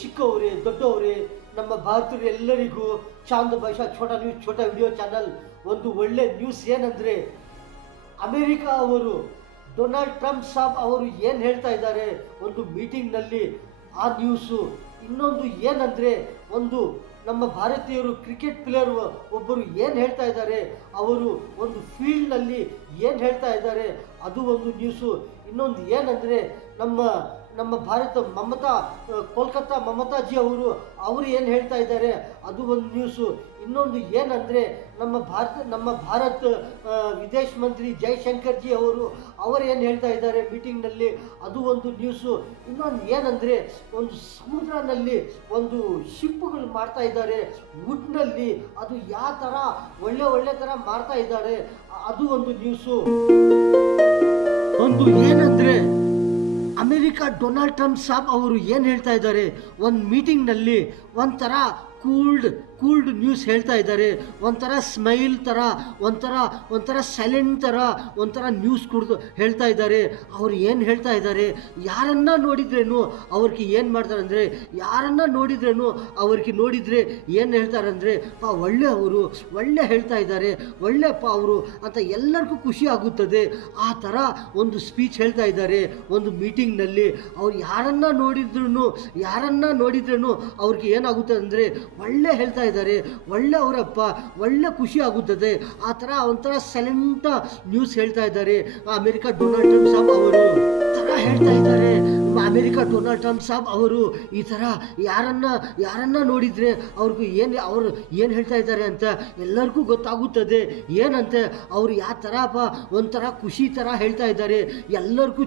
ಚಿಕ್ಕವರೇ ದೊಡ್ಡವರೇ ನಮ್ಮ ಭಾರತೀಯರು ಎಲ್ಲರಿಗೂ Chand Basha Chhota news Chhota video channel ಒಂದು ಒಳ್ಳೆ ನ್ಯೂಸ್ ಏನಂದರೆ ಅಮೆರಿಕ ಅವರು ಡೊನಾಲ್ಡ್ ಟ್ರಂಪ್ ಸಾಬ್ ಅವರು ಏನು ಹೇಳ್ತಾ ಇದ್ದಾರೆ ಒಂದು ಮೀಟಿಂಗ್ನಲ್ಲಿ ಆ ನ್ಯೂಸು. ಇನ್ನೊಂದು ಏನಂದರೆ ಒಂದು ನಮ್ಮ ಭಾರತೀಯರು ಕ್ರಿಕೆಟ್ ಪ್ಲೇಯರ್ ಒಬ್ಬರು ಏನು ಹೇಳ್ತಾ ಇದ್ದಾರೆ, ಅವರು ಒಂದು ಫೀಲ್ಡ್ನಲ್ಲಿ ಏನು ಹೇಳ್ತಾ ಇದ್ದಾರೆ ಅದು ಒಂದು ನ್ಯೂಸು. ಇನ್ನೊಂದು ಏನಂದರೆ ನಮ್ಮ ಭಾರತ ಕೋಲ್ಕತ್ತಾ ಮಮತಾಜಿ ಅವರು ಏನು ಹೇಳ್ತಾ ಇದ್ದಾರೆ ಅದು ಒಂದು ನ್ಯೂಸು. ಇನ್ನೊಂದು ಏನಂದರೆ ನಮ್ಮ ಭಾರತ ವಿದೇಶ ಮಂತ್ರಿ ಜೈಶಂಕರ್ಜಿ ಅವರು ಏನು ಹೇಳ್ತಾ ಇದ್ದಾರೆ ಮೀಟಿಂಗ್ನಲ್ಲಿ ಅದು ಒಂದು ನ್ಯೂಸು. ಇನ್ನೊಂದು ಏನಂದರೆ ಒಂದು ಸಮುದ್ರನಲ್ಲಿ ಒಂದು ಶಿಪ್ಗಳು ಮಾಡ್ತಾ ಇದ್ದಾರೆ ವುಡ್ನಲ್ಲಿ, ಅದು ಯಾವ ಥರ ಒಳ್ಳೆ ಥರ ಮಾಡ್ತಾ ಇದ್ದಾರೆ ಅದು ಒಂದು ನ್ಯೂಸು. ಒಂದು ಏನಂದರೆ ಅಮೆರಿಕ ಡೊನಾಲ್ಡ್ ಟ್ರಂಪ್ ಸಾಬ್ ಅವರು ಏನು ಹೇಳ್ತಾ ಇದ್ದಾರೆ, ಒಂದು ಮೀಟಿಂಗ್ನಲ್ಲಿ ಒಂಥರ ಕೂಲ್ಡ್ ನ್ಯೂಸ್ ಹೇಳ್ತಾ ಇದ್ದಾರೆ, ಒಂಥರ ಸ್ಮೈಲ್ ಥರ ಒಂಥರ ಸೈಲೆಂಟ್ ಥರ ಒಂಥರ ನ್ಯೂಸ್ ಕುಡಿದು ಹೇಳ್ತಾ ಇದ್ದಾರೆ. ಅವ್ರು ಏನು ಹೇಳ್ತಾ ಇದ್ದಾರೆ, ಯಾರನ್ನ ನೋಡಿದ್ರೇನು ಅವ್ರಿಗೆ ಏನು ಮಾಡ್ತಾರೆ ಅಂದರೆ, ಯಾರನ್ನ ನೋಡಿದ್ರೇನು ಅವ್ರಿಗೆ ನೋಡಿದರೆ ಏನು ಹೇಳ್ತಾರೆ ಅಂದರೆ ಒಳ್ಳೆ ಹೇಳ್ತಾ ಇದ್ದಾರೆ, ಒಳ್ಳೆಪ್ಪ ಅವರು ಅಂತ ಎಲ್ಲರಿಗೂ ಖುಷಿ ಆಗುತ್ತದೆ. ಆ ಥರ ಒಂದು ಸ್ಪೀಚ್ ಹೇಳ್ತಾ ಇದ್ದಾರೆ ಒಂದು ಮೀಟಿಂಗ್ನಲ್ಲಿ. ಅವ್ರು ಯಾರನ್ನ ನೋಡಿದ್ರೂ ಅವ್ರಿಗೆ ಏನಾಗುತ್ತದೆ ಅಂದರೆ ಒಳ್ಳೆ ಹೇಳ್ತಾ ಇದ್ದಾರೆ, ಅವರಪ್ಪ ಒಳ್ಳೆ ಖುಷಿ ಆಗುತ್ತದೆ. ಆ ಥರ ಒಂಥರ ಸೈಲೆಂಟ್ ನ್ಯೂಸ್ ಹೇಳ್ತಾ ಇದ್ದಾರೆ ಅಮೆರಿಕ ಡೊನಾಲ್ಡ್ ಟ್ರಂಪ್ ಸಾಬ್ ಅವರು ಹೇಳ್ತಾ ಇದ್ದಾರೆ. ಅಮೆರಿಕ ಡೊನಾಲ್ಡ್ ಟ್ರಂಪ್ ಸಾಬ್ ಅವರು ಈ ಥರ ಯಾರನ್ನ ನೋಡಿದರೆ ಅವ್ರಿಗೂ ಅವರು ಏನು ಹೇಳ್ತಾ ಇದ್ದಾರೆ ಅಂತ ಎಲ್ಲರಿಗೂ ಗೊತ್ತಾಗುತ್ತದೆ. ಏನಂತೆ ಅವರು ಯಾವ ಥರಪ್ಪ ಒಂಥರ ಖುಷಿ ಥರ ಹೇಳ್ತಾ ಇದ್ದಾರೆ, ಎಲ್ಲರಿಗೂ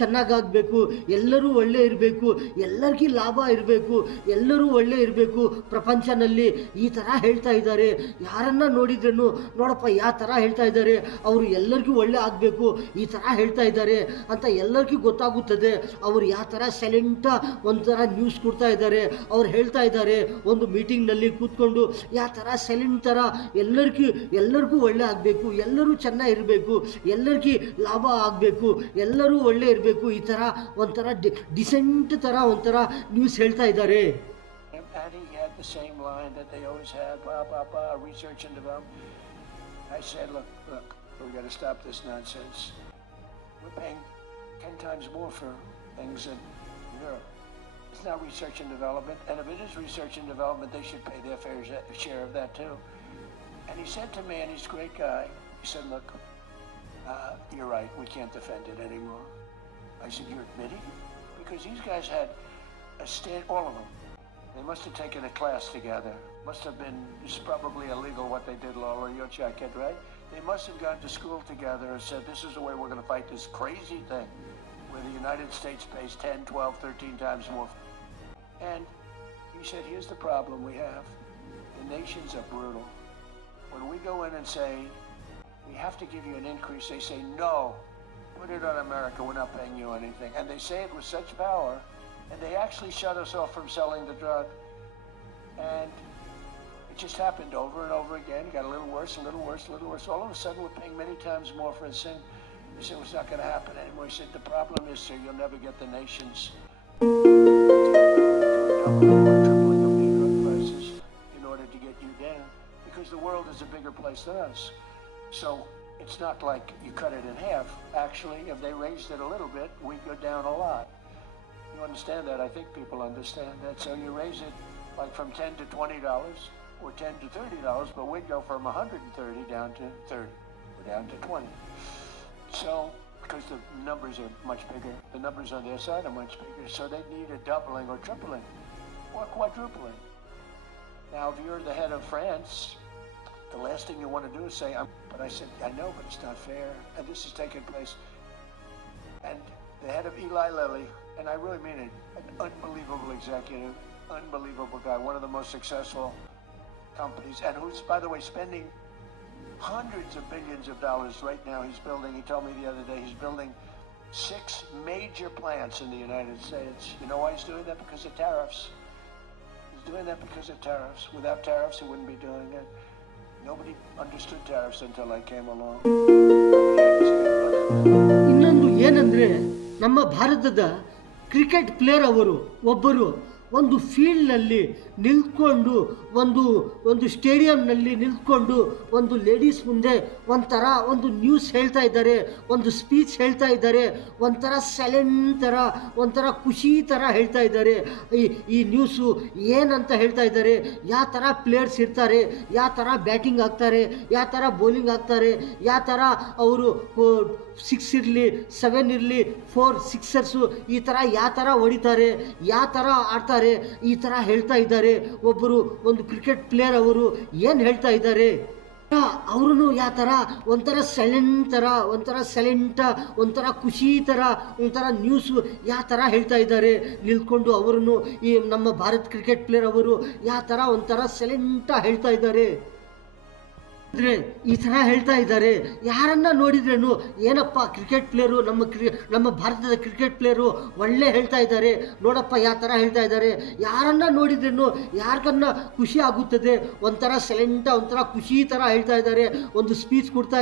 ಚೆನ್ನಾಗಾಗಬೇಕು, ಎಲ್ಲರೂ ಒಳ್ಳೆ ಇರಬೇಕು, ಎಲ್ಲರಿಗೂ ಲಾಭ ಇರಬೇಕು, ಎಲ್ಲರೂ ಒಳ್ಳೆ ಇರಬೇಕು ಪ್ರಪಂಚನಲ್ಲಿ, ಈ ಥರ ಹೇಳ್ತಾ ಇದ್ದಾರೆ. ಯಾರನ್ನ ನೋಡಿದ್ರೂ ನೋಡಪ್ಪ ಯಾವ ಥರ ಹೇಳ್ತಾ ಇದ್ದಾರೆ, ಅವರು ಎಲ್ಲರಿಗೂ ಒಳ್ಳೆ ಆಗಬೇಕು ಈ ಥರ ಹೇಳ್ತಾ ಇದ್ದಾರೆ ಅಂತ ಎಲ್ಲರಿಗೂ ಗೊತ್ತಾಗುತ್ತದೆ. ಅವರು ಯಾವ ಥರ ಸೈಲೆಂಟ್ ಒಂಥರ ನ್ಯೂಸ್ ಕೊಡ್ತಾ ಇದ್ದಾರೆ, ಅವ್ರು ಹೇಳ್ತಾ ಇದ್ದಾರೆ ಒಂದು ಮೀಟಿಂಗ್ನಲ್ಲಿ ಕೂತ್ಕೊಂಡು ಯಾವ ಥರ ಸೈಲೆಂಟ್ ಥರ ಎಲ್ಲರಿಗೂ ಒಳ್ಳೆ ಆಗಬೇಕು, ಎಲ್ಲರೂ ಚೆನ್ನಾಗಿರಬೇಕು, ಎಲ್ಲರಿಗೂ ಲಾಭ ಆಗಬೇಕು, ಎಲ್ಲರೂ ಒಳ್ಳೆ ಇರಬೇಕು, ಈ ಥರ ಒಂಥರ ಡಿಸೆಂಟ್ ಥರ ಒಂಥರ ನ್ಯೂಸ್ ಹೇಳ್ತಾ ಇದ್ದಾರೆ. And he had the same line that they always had, research and development. I said, look, we got to stop this nonsense. We're paying 10 times more for things in Europe. It's not research and development, and if it is research and development, they should pay their fair share of that too. And he said to me, and he's a great guy, he said, look, you're right, we can't defend it anymore. I said, you're admitting? Because these guys had a stand, all of them. They must have taken a class together. Must have been, it's probably illegal what they did, Lola, you'll check it, right? They must have gone to school together and said, this is the way we're going to fight this crazy thing where the United States pays 10, 12, 13 times more. And he said, here's the problem we have. The nations are brutal. When we go in and say, we have to give you an increase, they say, no, put it on America, we're not paying you anything. And they say it with such power, and they actually shut us off from selling the drug. And it just happened over and over again. It got a little worse, a little worse, a little worse. All of a sudden, we're paying many times more for a thing. They said, it's not going to happen anymore. He said, the problem is, sir, you'll never get the nations tripling of the drug prices in order to get you down, because the world is a bigger place than us. So it's not like you cut it in half. Actually, if they raised it a little bit, we go down a lot. You understand that? I think people understand that. So you raise it like from $10 to $20 or $10 to $30, but we'd go from 130 down to 30 or down to 20. So, because the numbers are much bigger, the numbers on their side are much bigger, so they need a doubling or tripling or quadrupling. Now, if you're the head of France, the last thing you want to do is say, but I said, I know, but it's not fair, and this is taking place. And the head of Eli Lilly, and I really mean it, an unbelievable executive, unbelievable guy, one of the most successful companies, and who's, by the way, spending hundreds of billions of dollars right now. He told me the other day, he's building 6 major plants in the United States. You know why he's doing that? Because of tariffs. He's doing that because of tariffs. Without tariffs, he wouldn't be doing it. Nobody understood tariffs until I came along. ಇನ್ನೊಂದು ಏನಂದರೆ ನಮ್ಮ ಭಾರತದ cricket player ಅವರು ಒಬ್ಬರು ಒಂದು ಫೀಲ್ಡ್ನಲ್ಲಿ ನಿಂತ್ಕೊಂಡು ಒಂದು ಸ್ಟೇಡಿಯಂನಲ್ಲಿ ನಿಂತ್ಕೊಂಡು ಒಂದು ಲೇಡೀಸ್ ಮುಂದೆ ಒಂಥರ ಒಂದು ನ್ಯೂಸ್ ಹೇಳ್ತಾ ಇದ್ದಾರೆ, ಒಂದು ಸ್ಪೀಚ್ ಹೇಳ್ತಾ ಇದ್ದಾರೆ, ಒಂಥರ ಸೈಲೆಂಟ್ ಥರ, ಒಂಥರ ಖುಷಿ ಥರ ಹೇಳ್ತಾ ಇದ್ದಾರೆ. ಈ ನ್ಯೂಸು ಏನಂತ ಹೇಳ್ತಾ ಇದ್ದಾರೆ, ಯಾವ ಥರ ಪ್ಲೇಯರ್ಸ್ ಇರ್ತಾರೆ, ಯಾವ ಥರ ಬ್ಯಾಟಿಂಗ್ ಆಗ್ತಾರೆ, ಯಾವ ಥರ ಬೌಲಿಂಗ್ ಆಗ್ತಾರೆ, ಯಾವ ಥರ ಅವರು 6 ಇರಲಿ 7 ಇರಲಿ 4 ಸಿಕ್ಸರ್ಸು ಈ ಥರ ಯಾವ ಥರ ಹೊಡಿತಾರೆ, ಯಾವ ಥರ ಆಡ್ತಾರೆ, ಈ ಥರ ಹೇಳ್ತಾ ಇದ್ದಾರೆ. ಒಬ್ಬರು ಒಂದು ಕ್ರಿಕೆಟ್ ಪ್ಲೇಯರ್ ಅವರು ಏನು ಹೇಳ್ತಾ ಇದ್ದಾರೆ, ಅವರು ಯಾವ ಥರ ಒಂಥರ ಸೈಲೆಂಟ್ ಥರ, ಒಂಥರ ಖುಷಿ ಥರ, ಒಂಥರ ನ್ಯೂಸು ಯಾವ ಥರ ಹೇಳ್ತಾ ಇದ್ದಾರೆ ನಿಲ್ಕೊಂಡು. ಅವರನ್ನು ಈ ನಮ್ಮ ಭಾರತ್ ಕ್ರಿಕೆಟ್ ಪ್ಲೇಯರ್ ಅವರು ಯಾವ ಥರ ಒಂಥರ ಸೈಲೆಂಟಾಗಿ ಹೇಳ್ತಾ ಇದ್ದಾರೆ ಅಂದರೆ ಈ ಥರ ಹೇಳ್ತಾ ಇದ್ದಾರೆ. ಯಾರನ್ನ ನೋಡಿದ್ರೇನು ಏನಪ್ಪ ಕ್ರಿಕೆಟ್ ಪ್ಲೇಯರು, ನಮ್ಮ ಭಾರತದ ಕ್ರಿಕೆಟ್ ಪ್ಲೇಯರು ಒಳ್ಳೆ ಹೇಳ್ತಾ ಇದ್ದಾರೆ ನೋಡಪ್ಪ ಯಾವ ಥರ ಹೇಳ್ತಾ ಇದ್ದಾರೆ. ಯಾರನ್ನ ನೋಡಿದ್ರೇನು ಯಾರಿಗನ್ನ ಖುಷಿ ಆಗುತ್ತದೆ, ಒಂಥರ ಸೈಲೆಂಟ ಒಂಥರ ಖುಷಿ ಥರ ಹೇಳ್ತಾ ಇದ್ದಾರೆ. ಒಂದು ಸ್ಪೀಚ್ ಕೊಡ್ತಾ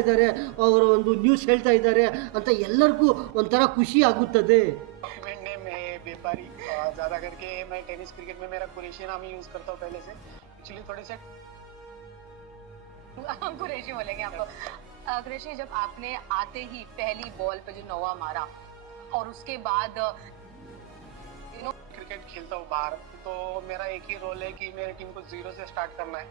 ಇದ್ದಾರೆ, ಅವರು ಒಂದು ನ್ಯೂಸ್ ಹೇಳ್ತಾ ಇದ್ದಾರೆ ಅಂತ ಎಲ್ಲರಿಗೂ ಒಂಥರ ಖುಷಿ ಆಗುತ್ತದೆ. व्यापारी ज़्यादा करके मैं टेनिस क्रिकेट में मेरा कुरैशी नाम ही यूज़ करता हूँ पहले से. एक्चुअली थोड़े से कुरैशी बोलेंगे आपको. कुरैशी, जब आपने आते ही पहली बॉल पे जो नौवा मारा और उसके बाद क्रिकेट खेलता हूँ बाहर, तो मेरा एक ही रोल है कि मेरी टीम को 0 से स्टार्ट करना है.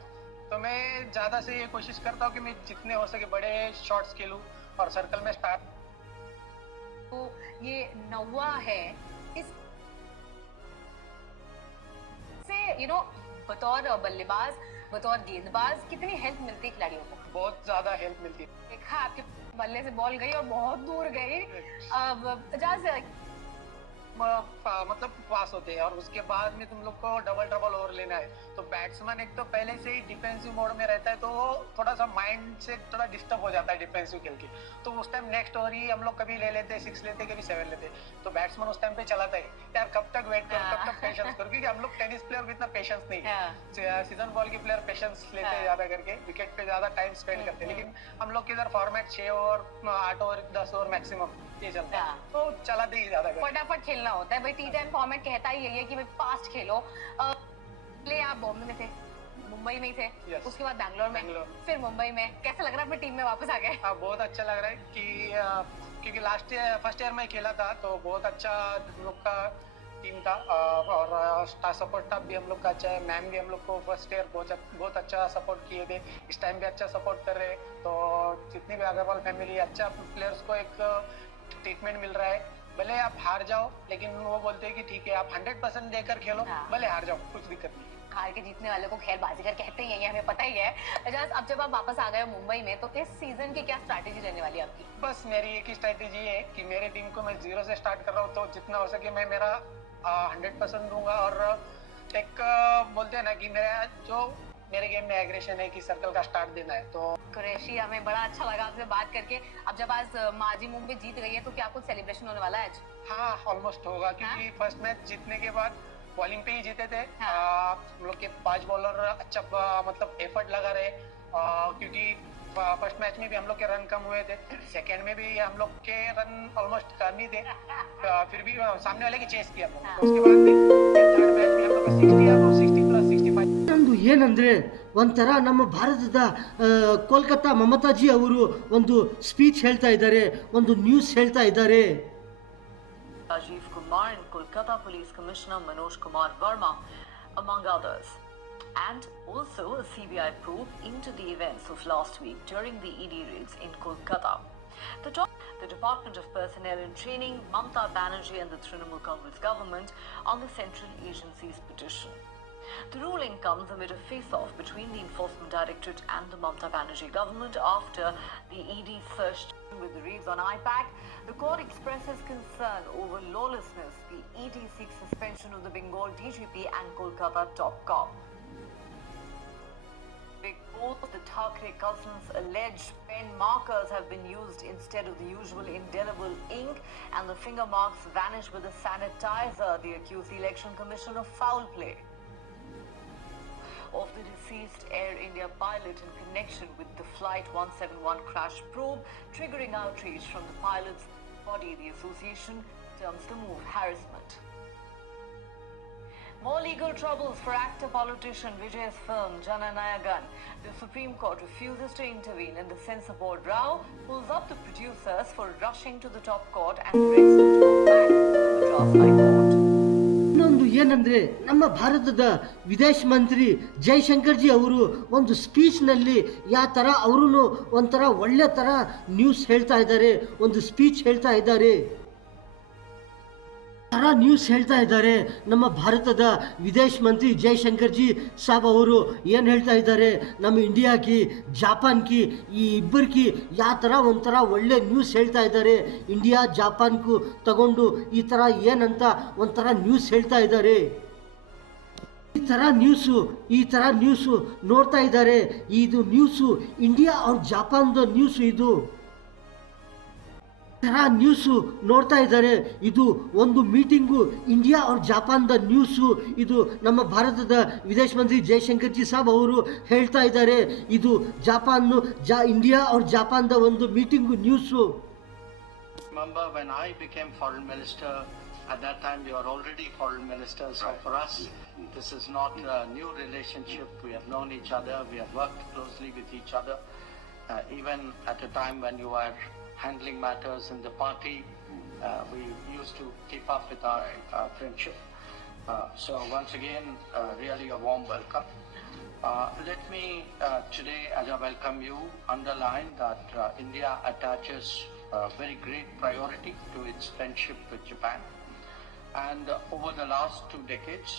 तो मैं ज़्यादा से ये कोशिश करता हूँ कि मैं जितने हो सके बड़े शॉट्स खेलूँ और सर्कल में स्टार्ट. तो ये नौवा है, इस से बतौर बल्लेबाज, बतौर गेंदबाज कितनी हेल्प मिलती है खिलाड़ियों को? बहुत ज़्यादा हेल्प मिलती है. देखा आपके बल्ले से बॉल गई और बहुत दूर गई. मतलब पास होते हैं और उसके बाद में तुम लोग को डबल ओवर लेना है. तो बैट्समैन एक तो पहले से ही डिफेंसिव मोड में रहता है, तो वो थोड़ा सा माइंड से थोड़ा डिस्टर्ब हो जाता है डिफेंसिव खेल के. तो उस टाइम नेक्स्ट ओवर ही हम लोग कभी ले लेते, 6 लेते, कभी 7 लेते. तो बैट्समैन उस टाइम पे चलाता है यार कब तक वेट करो, कब तक पेशेंस करो, क्योंकि हम लोग टेनिस प्लेयर में इतना पेशेंस नहीं है. सीजन बॉल के प्लेयर पेशेंस लेते हैं ज्यादा करके, विकेट पे ज्यादा टाइम स्पेंड करते हैं. लेकिन हम लोग के इधर format 6 over 8 over 10 over maximum ये चलता है, तो चलाते ही ज्यादा फटाफट खेलना होता है भाई. टी10 फॉर्मेट कहता ही यही है कि भाई फास्ट खेलो. पहले आप बॉम्बे में थे, मुंबई में ही थे, उसके बाद बैंगलोर में, फिर मुंबई में. कैसा लग रहा है अपनी टीम में वापस आ गए? हाँ, बहुत अच्छा लग रहा है कि क्योंकि फर्स्ट ईयर में खेला था तो बहुत अच्छा हम लोग का टीम था और सपोर्ट स्टाफ भी हम लोग का अच्छा है. मैम भी हम लोग को फर्स्ट ईयर बहुत अच्छा सपोर्ट किए थे, इस टाइम भी अच्छा सपोर्ट कर रहे हैं. तो जितनी भी अग्रवाल फैमिली अच्छा प्लेयर्स को एक ट्रीटमेंट मिल रहा है. भले आप हार जाओ, लेकिन वो बोलते हैं कि ठीक है आप 100% देकर खेलो, भले हार जाओ कुछ दिक्कत नहीं. हार के जीतने वाले को खैर बाजीगर कहते ही हैं, हमें पता ही है. अब जब आप वापस आ गए हो मुंबई में, तो इस सीजन की क्या स्ट्रैटेजी रहने वाली है आपकी? बस मेरी एक ही स्ट्रैटेजी है कि मेरे टीम को मैं 0 से स्टार्ट कर रहा हूँ, तो जितना हो सके मैं मेरा 100% दूंगा. और एक बोलते हैं ना कि मेरे गेम में एग्रेशन है कि सर्कल का स्टार्ट देना है. तो कुरैशी, हमें बड़ा अच्छा लगा आपसे बात करके. अब जब आज माजी मुंबई जीत गई है, तो क्या कुछ सेलिब्रेशन होने वाला है आज? हाँ, ऑलमोस्ट होगा, क्योंकि फर्स्ट मैच जीतने के बाद बॉलिंग पे ही जीते थे. हम लोग के 5 बॉलर अच्छा मतलब एफर्ट लगा रहे, क्योंकि फर्स्ट मैच में भी हम लोग के रन कम हुए थे, सेकेंड में भी हम लोग के रन ऑलमोस्ट कम ही थे, फिर भी सामने वाले की चेस किया. उसके बाद थर्ड मैच में हम लोग 60+60+65. ಏನಂದರೆ ಒಂಥರ ನಮ್ಮ ಭಾರತದ ಕೋಲ್ಕತ್ತಾ ಮಮತಾಜಿ ಅವರು ಒಂದು ಸ್ಪೀಚ್ ಹೇಳ್ತಾ ಇದ್ದಾರೆ, ಒಂದು ನ್ಯೂಸ್ ಹೇಳ್ತಾ ಇದ್ದಾರೆ. Rajiv Kumar and Kolkata Police Commissioner Manoj Kumar Verma, among others. And also a CBI probe into the events of last week during the ED raids in Kolkata. The Department of Personnel and Training, Mamta Banerjee and the Trinamool Congress government on the Central Agency's petition. The ruling comes amid a face-off between the Enforcement Directorate and the Mamta Banerjee government after the ED searched with the raids on IPAC. The court expresses concern over lawlessness. The ED seeks suspension of the Bengal DGP and Kolkata top cop. Both the Thackeray cousins allege pen markers have been used instead of the usual indelible ink, and the finger marks vanish with a sanitizer. They accuse the Election Commission of foul play of the deceased Air India pilot in connection with the Flight 171 crash probe, triggering outrage from the pilots body, the association terms the move harassment. More legal troubles for actor politician Vijay's film Jananayagan. The Supreme Court refuses to intervene in the censor board row, pulls up the producers for rushing to the top court and directs them to go back to the Madras High Court. ಇನ್ನೊಂದು ಏನಂದ್ರೆ ನಮ್ಮ ಭಾರತದ ವಿದೇಶ ಮಂತ್ರಿ ಜೈಶಂಕರ್ಜಿ ಅವರು ಒಂದು ಸ್ಪೀಚ್ನಲ್ಲಿ ಯಾವ ಥರ ಅವರು ಒಂಥರ ಒಳ್ಳೆ ಥರ ನ್ಯೂಸ್ ಹೇಳ್ತಾ ಇದ್ದಾರೆ, ಒಂದು ಸ್ಪೀಚ್ ಹೇಳ್ತಾ ಇದ್ದಾರೆ, ನಮ್ಮ ಭಾರತದ ವಿದೇಶ ಮಂತ್ರಿ ಜೈಶಂಕರ್ಜಿ ಸಾಬ್ ಅವರು ಏನು ಹೇಳ್ತಾ ಇದ್ದಾರೆ, ನಮ್ಮ ಇಂಡಿಯಾಕಿ ಜಾಪಾನ್ಕಿ ಈ ಇಬ್ಬರಿಗೆ ಯಾವ ಥರ ಒಂಥರ ಒಳ್ಳೆ ನ್ಯೂಸ್ ಹೇಳ್ತಾ ಇದ್ದಾರೆ. ಇಂಡಿಯಾ ಜಾಪಾನ್ಗೂ ತಗೊಂಡು ಈ ಥರ ಏನಂತ ಒಂಥರ ನ್ಯೂಸ್ ಹೇಳ್ತಾ ಇದ್ದಾರೆ. ಈ ಥರ ನ್ಯೂಸು ನೋಡ್ತಾ ಇದ್ದಾರೆ. ಇದು ನ್ಯೂಸು ಇಂಡಿಯಾ ಅವ್ರ ಜಾಪಾನ್ದು ನ್ಯೂಸು, ನೋಡ್ತಾ ಇದ್ದಾರೆ. ಇದು ಒಂದು ಮೀಟಿಂಗು ಇಂಡಿಯಾ ಅವ್ರ ಜಾಪಾನ್ದ ನ್ಯೂಸು. ಇದು ನಮ್ಮ ಭಾರತದ ವಿದೇಶ ಮಂತ್ರಿ ಜೈಶಂಕರ್ಜಿ ಸಾಬ್ ಅವರು ಹೇಳ್ತಾ ಇದ್ದಾರೆ. ಇದು ಇಂಡಿಯಾ ಅವ್ರ ಜಾಪಾನ್ದ ಒಂದು meeting news. Remember when I became foreign minister, at that time we were already foreign ministers. So for us, this is not a new relationship. We have known each other. We have worked closely with each other. Even at a time when you were handling matters in the party, we used to keep up with our friendship. So once again, really a warm welcome. Let me today, as I welcome you, underline that India attaches very great priority to its friendship with Japan. And over the last 2 decades,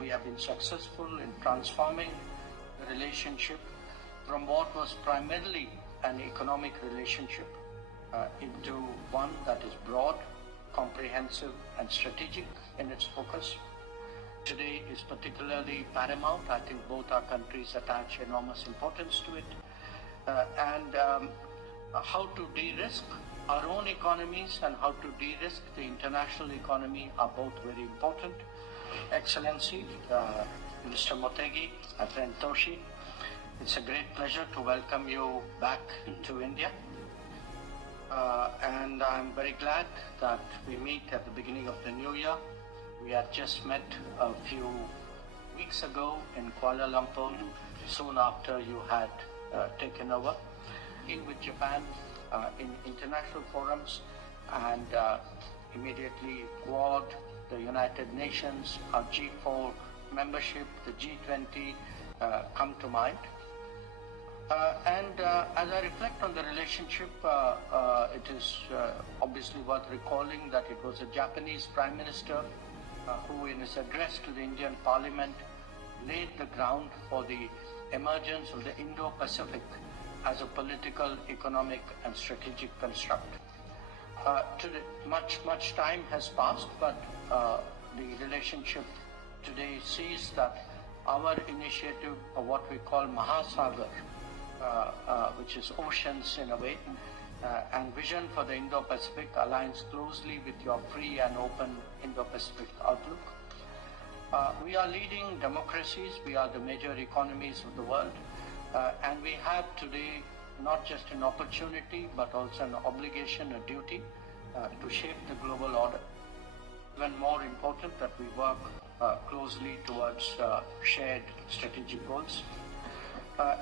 we have been successful in transforming the relationship from what was primarily an economic relationship into one that is broad, comprehensive and strategic in its focus. Today is particularly paramount. I think both our countries attach enormous importance to it. How to de-risk our own economies and how to de-risk the international economy are both very important. Excellency, Mr. Motegi, my friend Toshi, it's a great pleasure to welcome you back to India. And I'm very glad that we meet at the beginning of the new year. We had just met a few weeks ago in Kuala Lumpur, soon after you had taken over, with Japan in international forums, and immediately Quad, the United Nations, our G4 membership, the G20 come to mind. As I reflect on the relationship, it is obviously worth recalling that it was a Japanese Prime Minister who in his address to the Indian Parliament laid the ground for the emergence of the Indo-Pacific as a political, economic and strategic construct. Today, much time has passed, but the relationship today sees that our initiative of what we call Mahasagar, which is oceans in a way, and vision for the Indo-Pacific aligns closely with your free and open Indo-Pacific outlook. We are leading democracies, we are the major economies of the world, and we have today not just an opportunity but also an obligation, a duty to shape the global order. Even more important that we work closely towards shared strategic goals.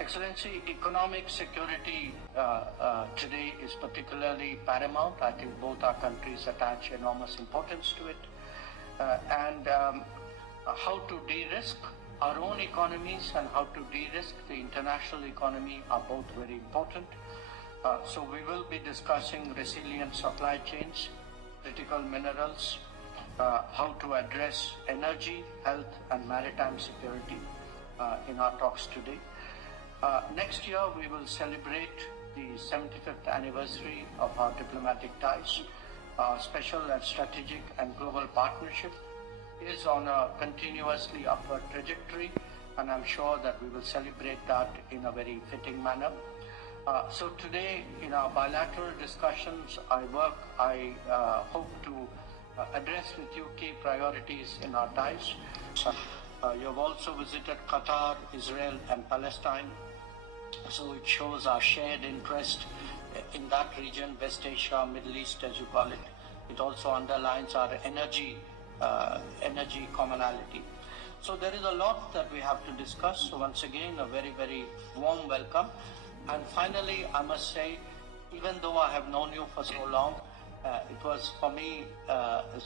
Excellency, economic security today is particularly paramount. I think both our countries attach enormous importance to it. How to de-risk our own economies and how to de-risk the international economy are both very important. So we will be discussing resilient supply chains, critical minerals, how to address energy, health and maritime security in our talks today. Next year we will celebrate the 75th anniversary of our diplomatic ties. Our special and strategic and global partnership is on a continuously upward trajectory, and I'm sure that we will celebrate that in a very fitting manner. So today in our bilateral discussions, I hope to address with you key priorities in our ties. You have also visited Qatar, Israel and Palestine, so it shows our shared interest in that region, West Asia, Middle East, as you call it. It also underlines our energy commonality. So there is a lot that we have to discuss. So once again, a very, very warm welcome. And finally, I must say, even though I have known you for so long, it was for me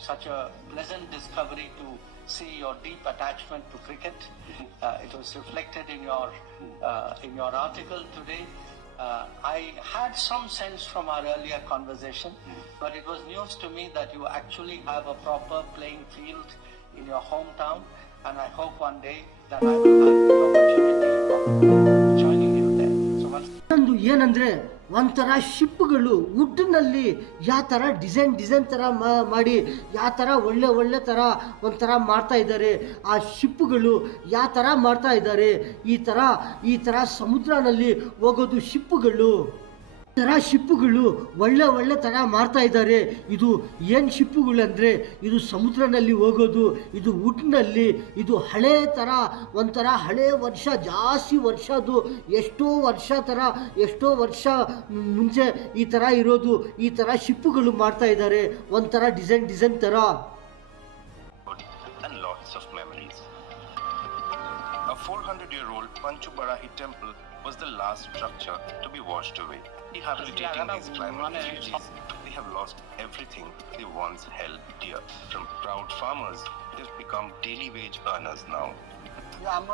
such a pleasant discovery to see your deep attachment to cricket. It was reflected in your article today. I had some sense from our earlier conversation, but it was news to me that you actually have a proper playing field in your hometown, and I hope one day that I will have the opportunity of joining you there. So once ಇನ್ನೊಂದು ಏನಂದರೆ ಒಂಥರ ಶಿಪ್ಗಳು ವುಡ್ನಲ್ಲಿ ಯಾವ ಥರ design ಥರ ಮಾಡಿ ಯಾವ ಥರ ಒಳ್ಳೆ ಥರ ಒಂಥರ ಮಾಡ್ತಾ ಇದ್ದಾರೆ. ಆ ಶಿಪ್ಗಳು ಯಾವ ಥರ ಮಾಡ್ತಾ ಇದ್ದಾರೆ, ಈ ಥರ ಸಮುದ್ರನಲ್ಲಿ ಹೋಗೋದು ಶಿಪ್ಗಳು, ಶಿಪ್ಪುಗಳು ಒಳ್ಳೆ ಥರ ಮಾಡ್ತಾ ಇದ್ದಾರೆ. ಇದು ಏನು ಶಿಪ್ಪುಗಳು ಅಂದರೆ ಇದು ಸಮುದ್ರನಲ್ಲಿ ಹೋಗೋದು, ಇದು ವುಡ್ನಲ್ಲಿ, ಇದು ಹಳೆ ಥರ ಒಂಥರ ಹಳೆ ವರ್ಷ, ಜಾಸ್ತಿ ವರ್ಷದ್ದು, ಎಷ್ಟೋ ವರ್ಷ ಮುಂಚೆ ಈ ಥರ ಇರೋದು, ಈ ಥರ ಶಿಪ್ಪುಗಳು ಮಾಡ್ತಾ ಇದ್ದಾರೆ ಒಂಥರ ಡಿಸೈನ್ ಥರ. And lots of memories. A 400-year-old Panchu Barahi temple was the last structure to be washed away. Rehabilitating these climate refugees, they have lost everything they once held dear. From proud farmers, they've become daily wage earners now. And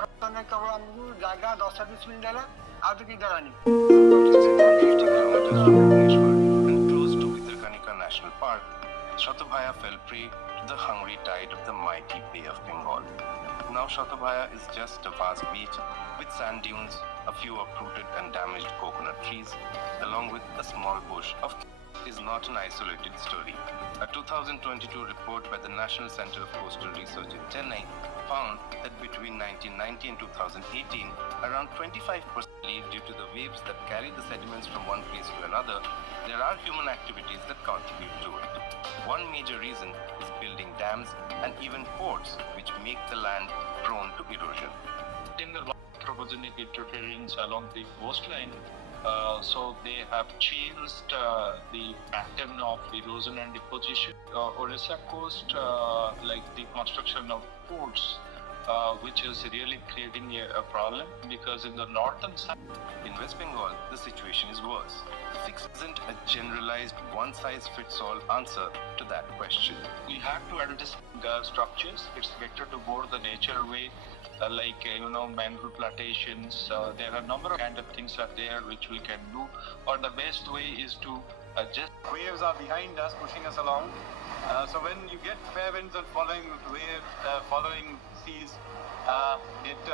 close to Bhitarkanika National Park, Shatabhaya fell prey to the hungry tide of the mighty Bay of Bengal. Now Shatabhaya is just a vast beach with sand dunes, a few uprooted and damaged coconut trees, along with a small bush of is not an isolated story. A 2022 report by the National Center of Coastal Research in Chennai found that between 1990 and 2018, around 25% leave due to the waves that carry the sediments from one place to another. There are human activities that contribute to it. One major reason is building dams and even ports, which make the land prone to erosion. In the anthropogenic interference along the coastline, so they have changed the pattern of erosion and deposition. Orissa coast, like the construction of ports, which is really creating a problem, because in the northern side, in West Bengal, the situation is worse. Fix isn't a generalized one-size-fits-all answer to that question. we have to address the structures. It's better to go the nature way, like mangrove plantations. There are a number of kind of things are there which we can do, or the best way is to just waves are behind us, pushing us along. So when you get fair winds and following seas, it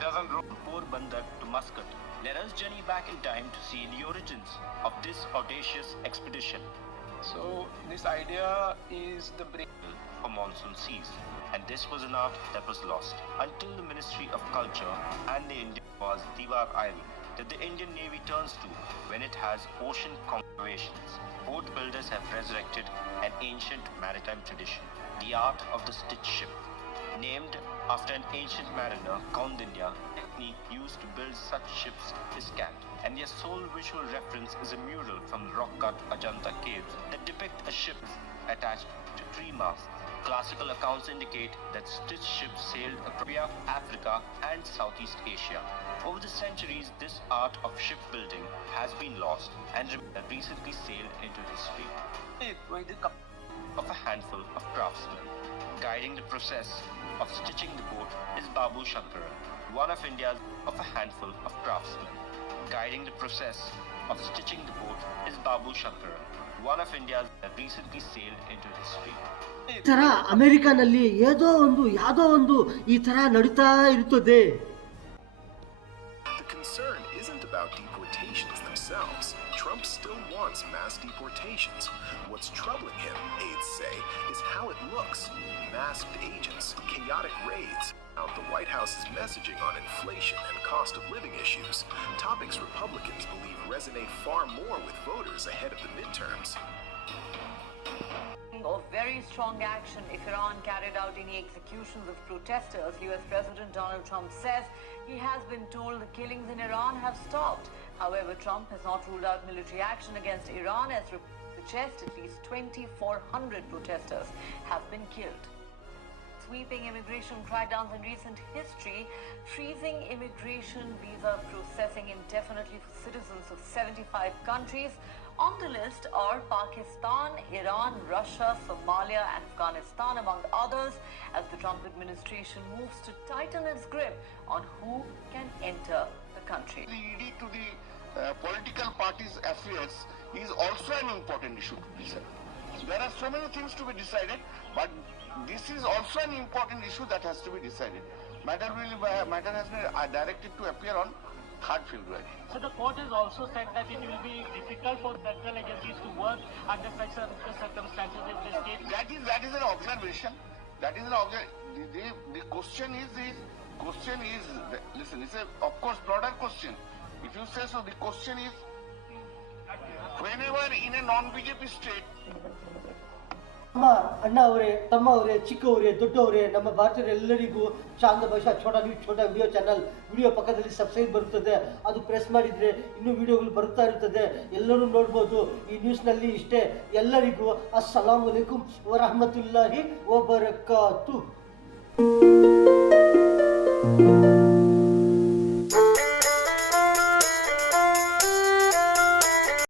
doesn't roll. Porbandar to Muscat. Let us journey back in time to see the origins of this audacious expedition. So this idea is the brain For monsoon seas, and this was an art that was lost until the Ministry of Culture and the Indian was Diwar Island that the Indian Navy turns to when it has ocean conservations. Boat builders have resurrected an ancient maritime tradition, the art of the stitch ship. Named after an ancient mariner, Kaundinya, the technique used to build such ships is scant, and their sole visual reference is a mural from the rock-cut Ajanta caves that depict a ship attached to tree masts. Classical accounts indicate that stitch ships sailed across Africa and Southeast Asia. Over the centuries, this art of shipbuilding has been lost and recently sailed into history. Of a handful of craftsmen. Guiding the process of stitching the boat is Babu Shankaran, one of India's of a handful of craftsmen. Guiding the process of stitching the boat is Babu Shankaran, one of India's recently sailed into history. ಈ ಥರ ಅಮೆರಿಕಾನಲ್ಲಿ ಯಾವುದೋ ಒಂದು ಈ ಥರ ನಡೀತಾ ಇರ್ತದೆ. The concern isn't about deportations themselves. Trump still wants mass deportations. What's troubling him, aides say, is how it looks. Masked agents, chaotic raids. The White House's messaging on inflation and cost of living issues, topics Republicans believe resonate far more with voters ahead of the midterms. Of very strong action if Iran carried out any executions of protesters, US President Donald Trump says he has been told the killings in Iran have stopped However, Trump has not ruled out military action against Iran, as reports suggest at least 2,400 protesters have been killed. Sweeping immigration crackdowns in recent history, freezing immigration visa processing indefinitely for citizens of 75 countries. On the list are Pakistan, Iran, Russia, Somalia, and Afghanistan, among others, as the Trump administration moves to tighten its grip on who can enter the country. The ED to the political parties' affairs is also an important issue to decide. There are so many things to be decided, but this is also an important issue that has to be decided. Matter has been directed to appear on 3rd February. So the court has also said that it will be difficult for central agencies to work under such circumstances in this case. That is an observation. That is an observation. The question is listen, it's a of course broader question. If you say so, the question is whenever in a non-BJP state. ನಮ್ಮ ಅಣ್ಣ ಅವರೇ, ತಮ್ಮ ಅವರೇ, ಚಿಕ್ಕವರೇ, ದೊಡ್ಡವರೇ, ನಮ್ಮ ಭಾರತೀಯರೆಲ್ಲರಿಗೂ Chand Basha Chhota news Chhota video channel video ಪಕ್ಕದಲ್ಲಿ subscribe ಬರುತ್ತದೆ. ಅದು ಪ್ರೆಸ್ ಮಾಡಿದರೆ ಇನ್ನೂ ವಿಡಿಯೋಗಳು ಬರುತ್ತಾ ಇರುತ್ತದೆ, ಎಲ್ಲರೂ ನೋಡ್ಬೋದು. ಈ ನ್ಯೂಸ್ನಲ್ಲಿ ಇಷ್ಟೇ. ಎಲ್ಲರಿಗೂ ಅಸ್ಸಲಾಮು ಅಲೈಕುಂ ವರಹಮತುಲ್ಲಾಹಿ ವಬರಕಾತು.